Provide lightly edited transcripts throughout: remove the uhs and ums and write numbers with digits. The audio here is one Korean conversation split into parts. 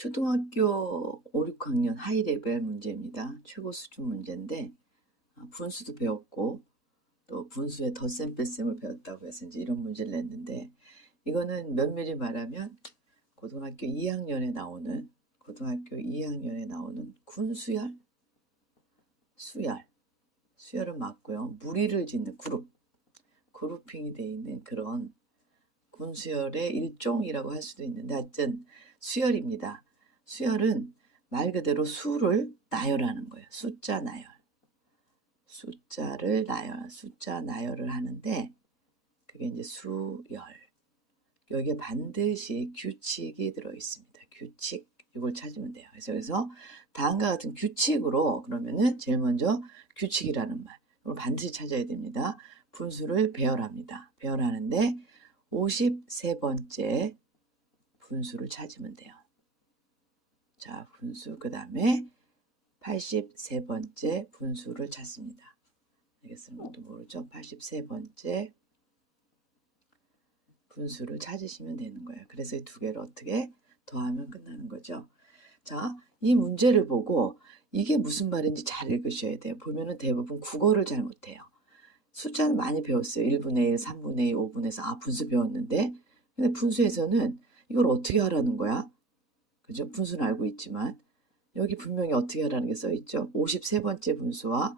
초등학교 5, 6학년 하이레벨 문제입니다. 최고 수준 문제인데 분수도 배웠고 또 분수의 덧셈 뺄셈을 배웠다고 해서 이제 이런 문제를 냈는데, 이거는 면밀히 말하면 고등학교 2학년에 나오는 군수열, 수열은 맞고요. 무리를 짓는 그룹핑이 되어 있는 그런 군수열의 일종이라고 할 수도 있는데, 하여튼 수열입니다. 수열은 말 그대로 수를 나열하는 거예요. 숫자 나열을 하는데, 그게 이제 수열. 여기에 반드시 규칙이 들어 있습니다. 규칙, 이걸 찾으면 돼요. 그래서 다음과 같은 규칙으로, 그러면은 제일 먼저 규칙이라는 말, 이걸 반드시 찾아야 됩니다. 분수를 배열합니다. 배열하는데 53번째 분수를 찾으면 돼요. 자, 분수, 그 다음에 83번째 분수를 찾습니다. 이게 쓰는 것도 모르죠? 83번째 분수를 찾으시면 되는 거예요. 그래서 이 두 개를 어떻게 더하면 끝나는 거죠. 자, 이 문제를 보고 이게 무슨 말인지 잘 읽으셔야 돼요. 보면은 대부분 국어를 잘 못해요. 숫자는 많이 배웠어요. 1분의 1, 3분의 2, 5분의 4. 분수 배웠는데, 근데 분수에서는 이걸 어떻게 하라는 거야? 그죠? 분수는 알고 있지만 여기 분명히 어떻게 하라는 게 써 있죠. 53번째 분수와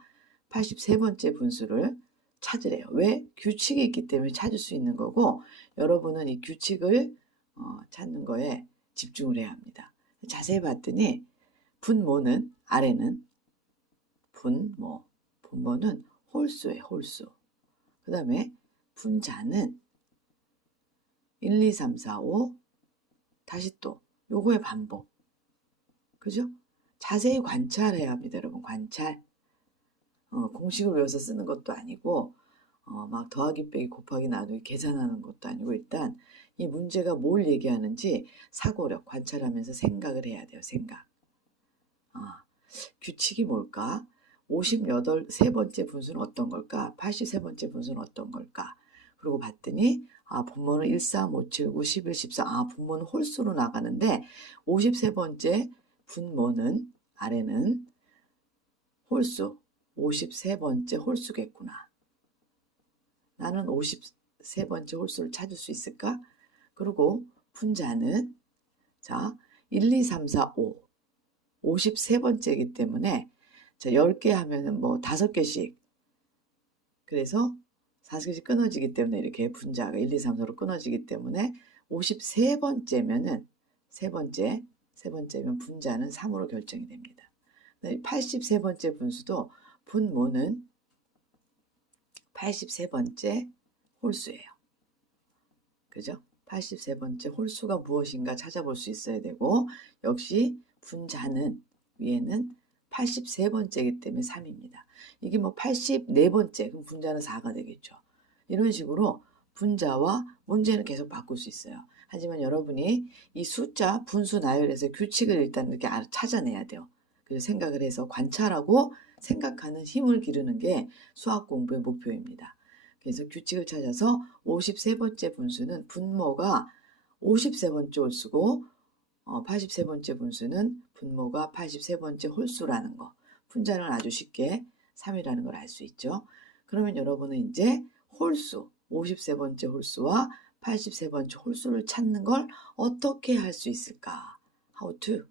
83번째 분수를 찾으래요. 왜? 규칙이 있기 때문에 찾을 수 있는 거고, 여러분은 이 규칙을 찾는 거에 집중을 해야 합니다. 자세히 봤더니 분모는, 아래는 분모는 홀수예요. 홀수. 그 다음에 분자는 1, 2, 3, 4, 5 다시 또 요거의 반복. 그죠? 자세히 관찰해야 합니다. 여러분, 관찰. 공식을 외워서 쓰는 것도 아니고 막 더하기 빼기 곱하기 나누기 계산하는 것도 아니고, 일단 이 문제가 뭘 얘기하는지 사고력, 관찰하면서 생각을 해야 돼요. 생각. 규칙이 뭘까? 53번째 분수는 어떤 걸까? 83번째 분수는 어떤 걸까? 그리고 봤더니 분모는 1, 3, 5, 7, 9, 11, 14. 분모는 홀수로 나가는데 53번째 분모는, 아래는 홀수, 53번째 홀수겠구나. 나는 53번째 홀수를 찾을 수 있을까? 그리고 분자는, 자, 1, 2, 3, 4, 5 53번째이기 때문에, 자, 10개 하면은 뭐 5개씩, 그래서 5개씩 끊어지기 때문에 이렇게 분자가 1, 2, 3, 4로 끊어지기 때문에 53번째면은 세 번째면 분자는 3으로 결정이 됩니다. 83번째 분수도 분모는 83번째 홀수예요. 그죠? 83번째 홀수가 무엇인가 찾아볼 수 있어야 되고, 역시 분자는 위에는 83번째이기 때문에 3입니다. 이게 뭐 84번째, 그럼 분자는 4가 되겠죠. 이런 식으로 분자와 문제는 계속 바꿀 수 있어요. 하지만 여러분이 이 숫자 분수 나열에서 규칙을 일단 이렇게 찾아내야 돼요. 그래서 생각을 해서 관찰하고 생각하는 힘을 기르는 게 수학 공부의 목표입니다. 그래서 규칙을 찾아서 53번째 분수는 분모가 53번째 홀수고, 83번째 분수는 분모가 83번째 홀수라는 거. 분자는 아주 쉽게 3이라는 걸 알 수 있죠. 그러면 여러분은 이제 홀수, 53번째 홀수와 83번째 홀수를 찾는 걸 어떻게 할 수 있을까? How to.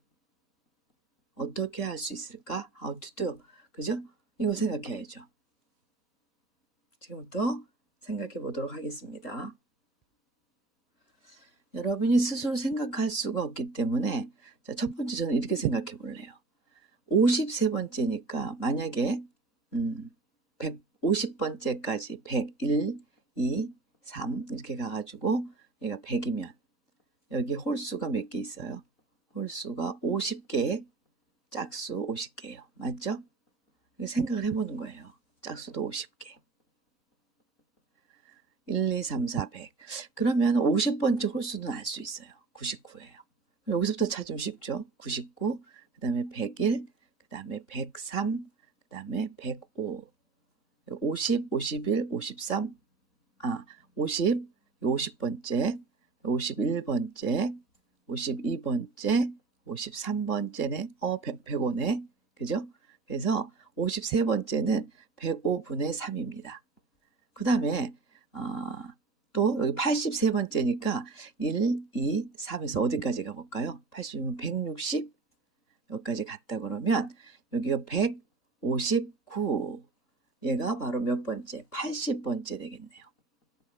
어떻게 할 수 있을까? How to do. 그죠? 이거 생각해야죠. 지금부터 생각해 보도록 하겠습니다. 여러분이 스스로 생각할 수가 없기 때문에, 자, 첫 번째 저는 이렇게 생각해 볼래요. 53번째니까 만약에 150번째까지 101, 2, 3 이렇게 가가지고 얘가 100이면 여기 홀수가 몇 개 있어요? 홀수가 50개, 짝수 50개예요. 맞죠? 생각을 해보는 거예요. 짝수도 50개. 1, 2, 3, 4, 100. 그러면 50번째 홀수는 알 수 있어요. 99예요. 여기서부터 찾으면 쉽죠. 99, 그 다음에 101, 그 다음에 103, 그 다음에 105, 50, 51, 53, 50, 50번째, 51번째, 52번째, 53번째네. 105네. 그죠? 그래서 53번째는 105분의 3입니다. 그 다음에 또 여기 83번째니까 1, 2, 3에서 어디까지 가볼까요? 80이면 160 여기까지 갔다 그러면 여기가 159 얘가 바로 몇 번째? 80번째 되겠네요.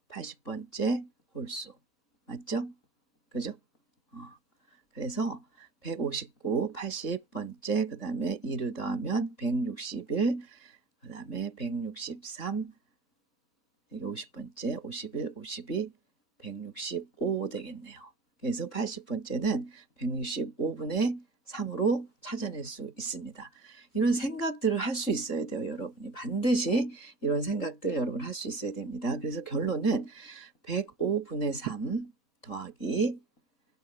80번째 홀수 맞죠? 그죠? 그래서 159, 80번째 그 다음에 2를 더하면 161, 그 다음에 163, 이게 50번째, 51, 52, 165 되겠네요. 그래서 80번째는 165분의 3으로 찾아낼 수 있습니다. 이런 생각들을 할 수 있어야 돼요, 여러분이. 반드시 이런 생각들 여러분 할 수 있어야 됩니다. 그래서 결론은 105분의 3 더하기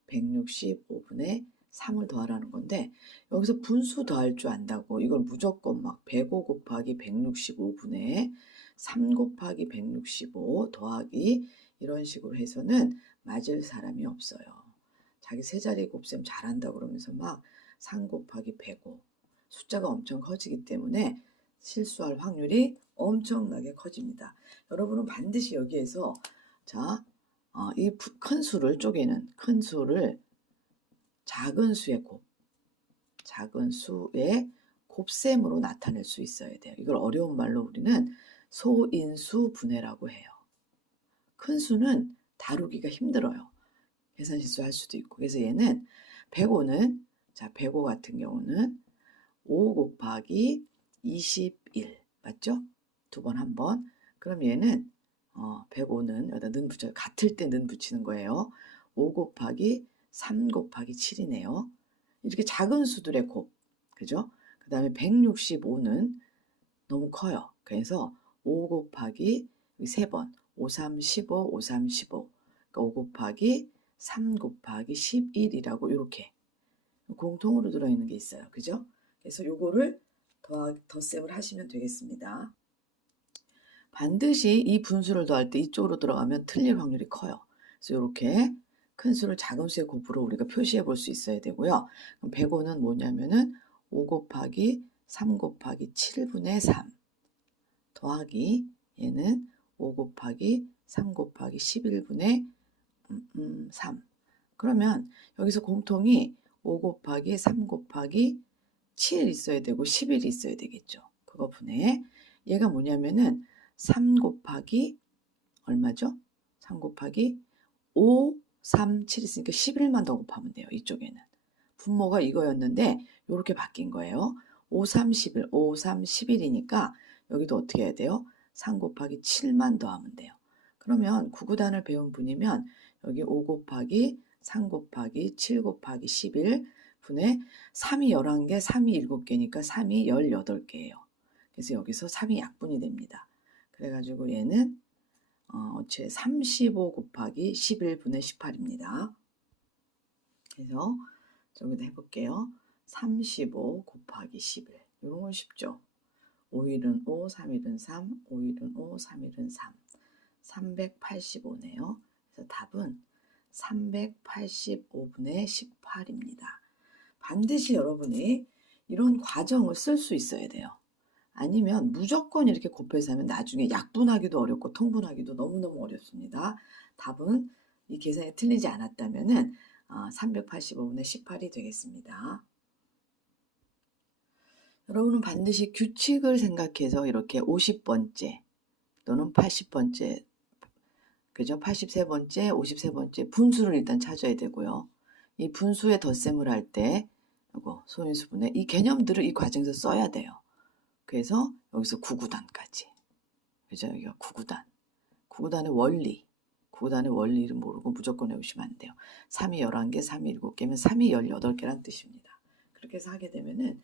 165분의 3을 더하라는 건데 여기서 분수 더할 줄 안다고 이걸 무조건 막 105 곱하기 165분의 3 곱하기 165 더하기 이런 식으로 해서는 맞을 사람이 없어요. 자기 세자리 곱셈 잘한다 그러면서 막 3 곱하기 105 숫자가 엄청 커지기 때문에 실수할 확률이 엄청나게 커집니다. 여러분은 반드시 여기에서 자, 이 큰 수를 쪼개는 큰 수를 작은 수의 곱셈으로 나타낼 수 있어야 돼요. 이걸 어려운 말로 우리는 소인수 분해라고 해요. 큰 수는 다루기가 힘들어요. 계산 실수할 수도 있고. 그래서 얘는 105는 자 105 같은 경우는 5 곱하기 21 맞죠? 두 번 한 번. 그럼 얘는 105는 여기다 는 붙여 같을 때 는 붙이는 거예요. 5 곱하기 3 곱하기 7이네요. 이렇게 작은 수들의 곱. 그죠? 그 다음에 165는 너무 커요. 그래서 5 곱하기 3번 5, 3, 15, 5, 3, 15 그러니까 5 곱하기 3 곱하기 11이라고 이렇게 공통으로 들어있는 게 있어요. 그죠? 그래서 요거를 덧셈을 하시면 되겠습니다. 반드시 이 분수를 더할 때 이쪽으로 들어가면 틀릴 확률이 커요. 그래서 이렇게 큰 수를 작은 수의 곱으로 우리가 표시해 볼 수 있어야 되고요. 그럼 105는 뭐냐면은 5 곱하기 3 곱하기 7분의 3 더하기 얘는 5 곱하기 3 곱하기 11분의 3 그러면 여기서 공통이 5 곱하기 3 곱하기 7 있어야 되고 11이 있어야 되겠죠. 그거 분해 얘가 뭐냐면은 3 곱하기 얼마죠? 3 곱하기 5, 3, 7 있으니까 11만 더 곱하면 돼요. 이쪽에는. 분모가 이거였는데 이렇게 바뀐 거예요. 5, 3, 11, 5, 3, 11이니까 여기도 어떻게 해야 돼요? 3 곱하기 7만 더하면 돼요. 그러면 구구단을 배운 분이면 여기 5 곱하기 3 곱하기 7 곱하기 11 분의 3이 11개, 3이 7개니까 3이 18개예요. 그래서 여기서 3이 약분이 됩니다. 그래가지고 얘는 35 곱하기 11분의 18입니다. 그래서 여기다 해볼게요. 35 곱하기 11 이런 건 쉽죠. 5일은 5, 3일은 3, 5일은 5, 3일은 3 385네요. 그래서 답은 385분의 18입니다. 반드시 여러분이 이런 과정을 쓸 수 있어야 돼요. 아니면 무조건 이렇게 곱해서 하면 나중에 약분하기도 어렵고 통분하기도 너무너무 어렵습니다. 답은 이 계산이 틀리지 않았다면 385분의 18이 되겠습니다. 여러분은 반드시 규칙을 생각해서 이렇게 50번째 또는 80번째 그죠? 83번째, 53번째 분수를 일단 찾아야 되고요. 이 분수의 덧셈을 할 때 이거 소인수분해 이 개념들을 이 과정에서 써야 돼요. 그래서 여기서 9구단까지 그죠? 여기가 9구단 9구단의 원리를 모르고 무조건 외우시면 안 돼요. 3이 11개, 3이 7개면 3이 18개란 뜻입니다. 그렇게 해서 하게 되면은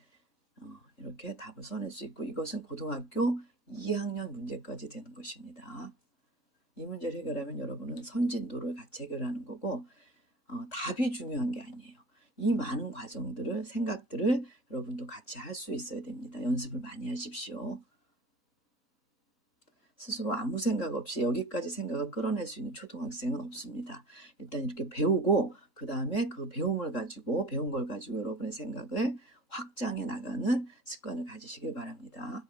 이렇게 답을 써낼 수 있고 이것은 고등학교 2학년 문제까지 되는 것입니다. 이 문제를 해결하면 여러분은 선진도를 같이 해결하는 거고 답이 중요한 게 아니에요. 이 많은 과정들을 생각들을 여러분도 같이 할 수 있어야 됩니다. 연습을 많이 하십시오. 스스로 아무 생각 없이 여기까지 생각을 끌어낼 수 있는 초등학생은 없습니다. 일단 이렇게 배우고 그 다음에 그 배운 걸 가지고 여러분의 생각을 확장해 나가는 습관을 가지시길 바랍니다.